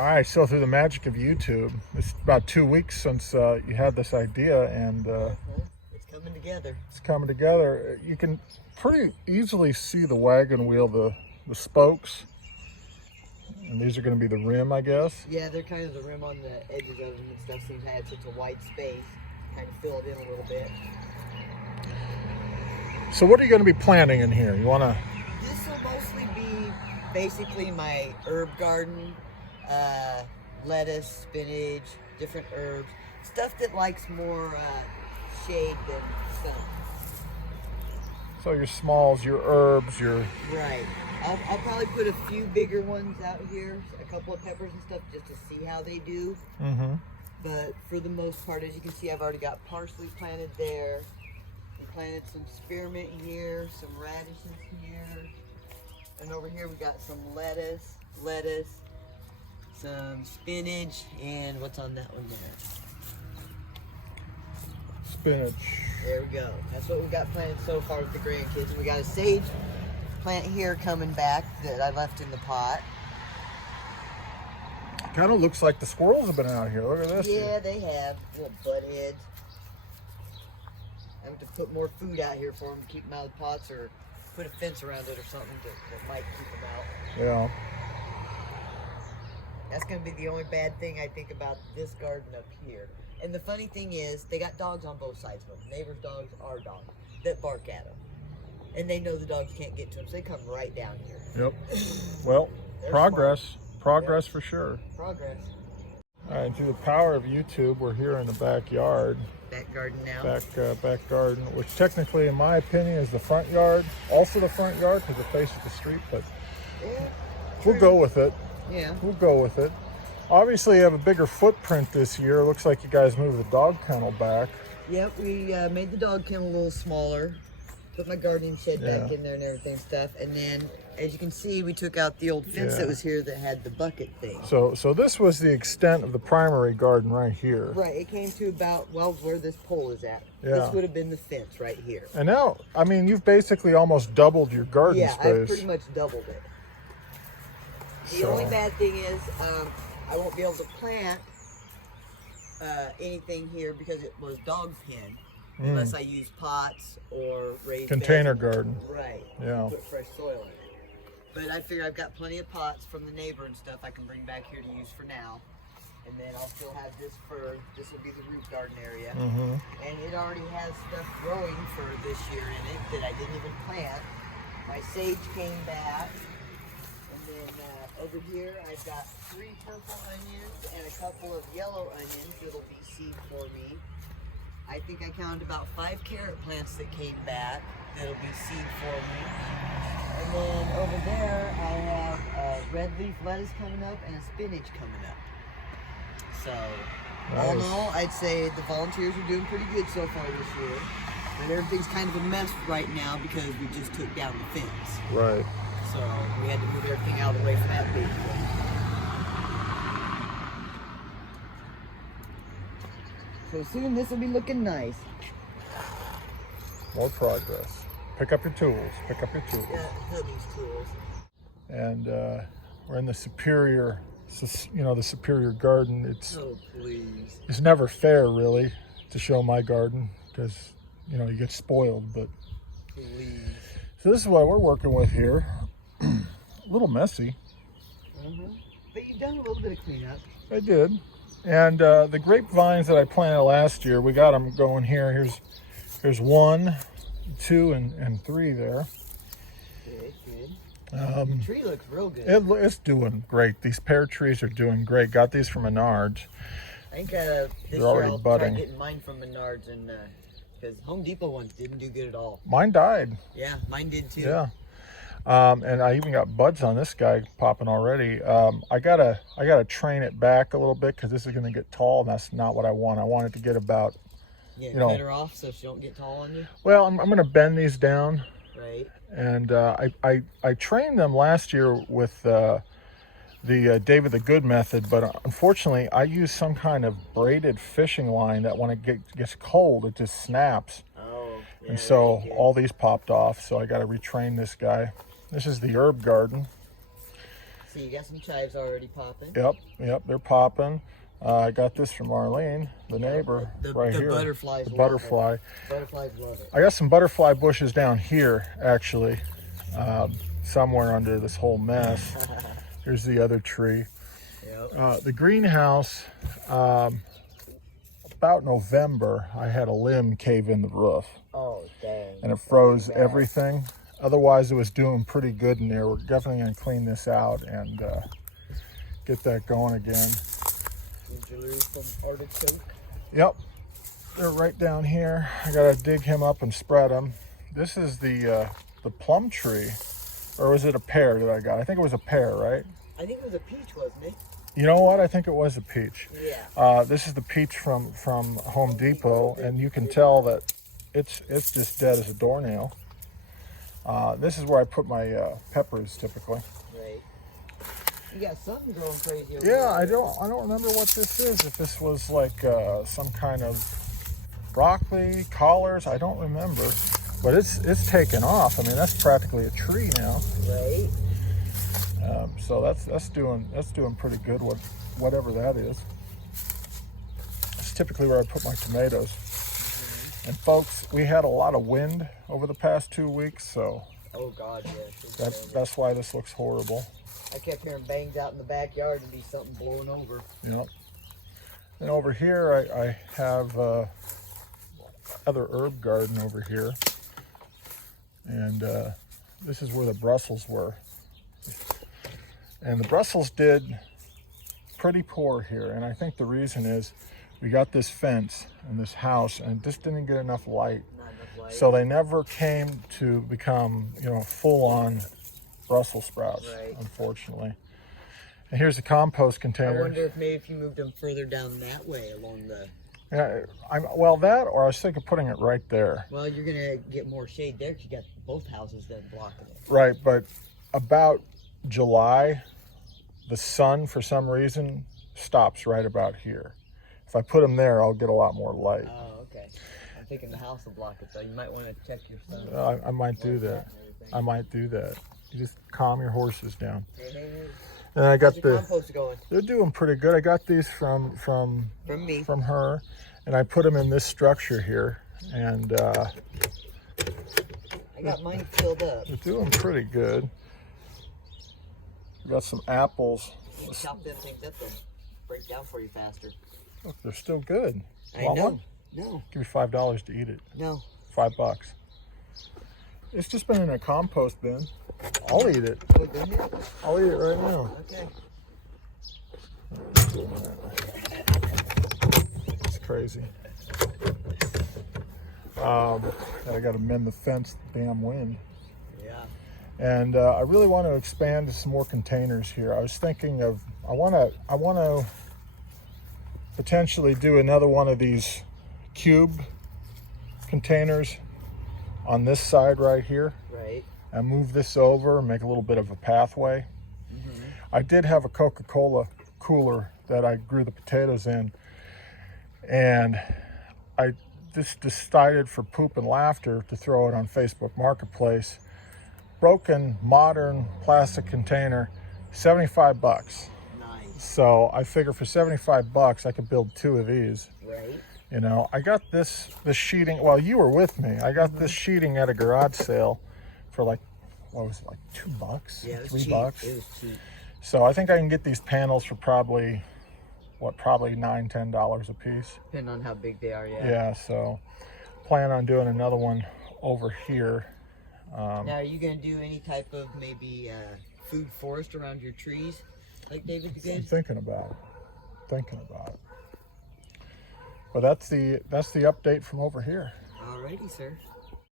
All right, so through the magic of YouTube, it's about 2 weeks since you had this idea, and It's coming together. it's coming together. You can pretty easily see the wagon wheel, the spokes, and these are going to be the rim, I guess. Yeah, they're kind of the rim on the edges of them and stuff. Seems to have such a wide space. Kind of fill it in a little bit. So what are you going to be planting in here? You want to... This will mostly be basically my herb garden. Lettuce, spinach, different herbs. Stuff that likes more shade than sun. So your smalls, your herbs, your... Right. I'll probably put a few bigger ones out here, a couple of peppers and stuff, just to see how they do. Mm-hmm. But for the most part, as you can see, I've already got parsley planted there. We planted some spearmint here, some radishes here. And over here we got some lettuce, some spinach, and what's on that one there? Spinach. There we go. That's what we got planted so far with the grandkids. And we got a sage plant here coming back that I left in the pot. Kind of looks like the squirrels have been out here. Look at this. Yeah, they have. Little butt heads. I have to put more food out here for them to keep them out of the pots, or put a fence around it or something that might keep them out. Yeah. That's going to be the only bad thing I think about this garden up here. And the funny thing is, they got dogs on both sides of them. Neighbors' dogs are dogs that bark at them. And they know the dogs can't get to them, so they come right down here. Yep. Well, They're progress. smart. Progress Yep. for sure. Progress. All right, through the power of YouTube, we're here in the backyard. Back garden now. Back garden, which technically, in my opinion, is the front yard. Also the front yard because it faces the street, but Yeah, we'll go with it. yeah. We'll go with it. Obviously, you have a bigger footprint this year. Looks like you guys moved the dog kennel back. Yep, we made the dog kennel a little smaller. Put my gardening shed back in there and everything stuff. And then, as you can see, we took out the old fence that was here that had the bucket thing. So this was the extent of the primary garden right here. Right, it came to about, well, where this pole is at. Yeah. This would have been the fence right here. And now, I mean, you've basically almost doubled your garden Yeah, space. I've pretty much doubled it. The So- only bad thing is I won't be able to plant anything here because it was dog pen. Unless I use pots or raised Container beds. garden. Right. Yeah. Put fresh soil in it. But I figure I've got plenty of pots from the neighbor and stuff I can bring back here to use for now. And then I'll still have this this will be the root garden area. Mm-hmm. And it already has stuff growing for this year in it that I didn't even plant. My sage came back. And then over here I've got 3 purple onions and a couple of yellow onions that'll be seed for me. I think I counted about 5 carrot plants that came back that'll be seed for me. And then over there I have red leaf lettuce coming up and a spinach coming up. So all in Nice. all, I'd say the volunteers are doing pretty good so far this year. But everything's kind of a mess right now because we just took down the fence. Right. So we had to move everything out of the way from that big thing. So soon this will be looking nice. More progress. Pick up your tools. Pick up your tools. Yeah, hubby's tools. And we're in the superior, the superior garden. Oh, please. It's never fair, really, to show my garden because, you get spoiled. But Please. so this is what we're working with here. A little messy. But you've done a little bit of cleanup. I did. And the grapevines that I planted last year, we got them going here. Here's 1, 2, and 3 there. Good, good. The tree looks real good. It's doing great. These pear trees are doing great. Got these from Menards. I think this year already I'll budding. try getting mine from Menards, and because Home Depot ones didn't do good at all. Mine died. Yeah, mine did too. Yeah. And I even got buds on this guy popping already. I gotta train it back a little bit because this is gonna get tall, and that's not what I want. I want it to get about. Yeah, You know. cut her off so she don't get tall on you. Well, I'm gonna bend these down, Right. and I trained them last year with the David the Good method, but unfortunately I use some kind of braided fishing line that when it gets cold, it just snaps. Oh. Yeah, And so right, yeah. all these popped off, so I got to retrain this guy. This is the herb garden. So see you got some chives already popping. Yep, they're popping. I got this from Arlene, the neighbor, right the here. Butterflies The love butterfly. it. Butterflies love it. I got some butterfly bushes down here, actually, somewhere under this whole mess. Here's the other tree. Yep. The greenhouse, about November, I had a limb cave in the roof, Oh, dang. and it froze bad. everything. Otherwise, it was doing pretty good in there. We're definitely going to clean this out and get that going again. Did you lose some artichoke? Yep, they're right down here. I got to dig him up and spread them. This is the plum tree, or was it a pear that I got? I think it was a pear, right? I think it was a peach, wasn't it? You know what? I think it was a peach. Yeah. This is the peach from Home Depot, and you can tell that it's just dead as a doornail. This is where I put my peppers typically. Right. You got something growing crazy over Yeah, there. I don't remember what this is. If this was like some kind of broccoli, collards, I don't remember. But it's taken off. I mean, that's practically a tree now. Right. So that's doing pretty good. Whatever that is. It's typically where I put my tomatoes. And folks, we had a lot of wind over the past 2 weeks, so Oh, God, yes. that's why this looks horrible. I kept hearing bangs out in the backyard and be something blowing over. Yep. And over here, I have other herb garden over here, and this is where the Brussels were. And the Brussels did pretty poor here, and I think the reason is we got this fence and this house, and it just didn't get enough light. Not enough light. So they never came to become, full-on Brussels sprouts, Right. unfortunately. And here's the compost I container. wonder if maybe if you moved them further down that way along the... Yeah, well, that, or I was thinking of putting it right there. Well, you're going to get more shade there because you got both houses that blocking it. Right, but about July, the sun, for some reason, stops right about here. If I put them there, I'll get a lot more light. Oh, okay. I'm thinking the house will block it, though. You might want to check your sun. I might do that. I might do that. You just calm your horses down. Hey. And I got How's your the... compost going? They're doing pretty good. I got these from me. from her, and I put them in this structure here, and I got mine filled up. they're doing pretty good. We got some apples. You can chop them things up and break down for you faster. Look, they're still good. I Want know. one? No, Give me $5 to eat it. no. $5. It's just been in a compost bin. I'll eat it. Oh, didn't it? I'll eat it right now. Okay. It's crazy. And I got to mend the fence. Damn wind. Yeah. And I really want to expand to some more containers here. I was thinking of I want to potentially do another one of these cube containers on this side right here, Right. and move this over and make a little bit of a pathway. I did have a Coca-Cola cooler that I grew the potatoes in, and I just decided for poop and laughter to throw it on Facebook Marketplace. Broken modern plastic container, $75. Nice. So I figure for $75 I could build 2 of these. Right. I got this sheeting. Well, you were with me. I got this sheeting at a garage sale for like, what was it, like $2? Yeah, it was $3? cheap. It was cheap. So I think I can get these panels for probably $9-10 a piece. Depending on how big they are, yeah. Yeah. So plan on doing another one over here. Now, are you going to do any type of maybe food forest around your trees, like David I'm did? thinking about it. But that's the update from over here. Alrighty, sir.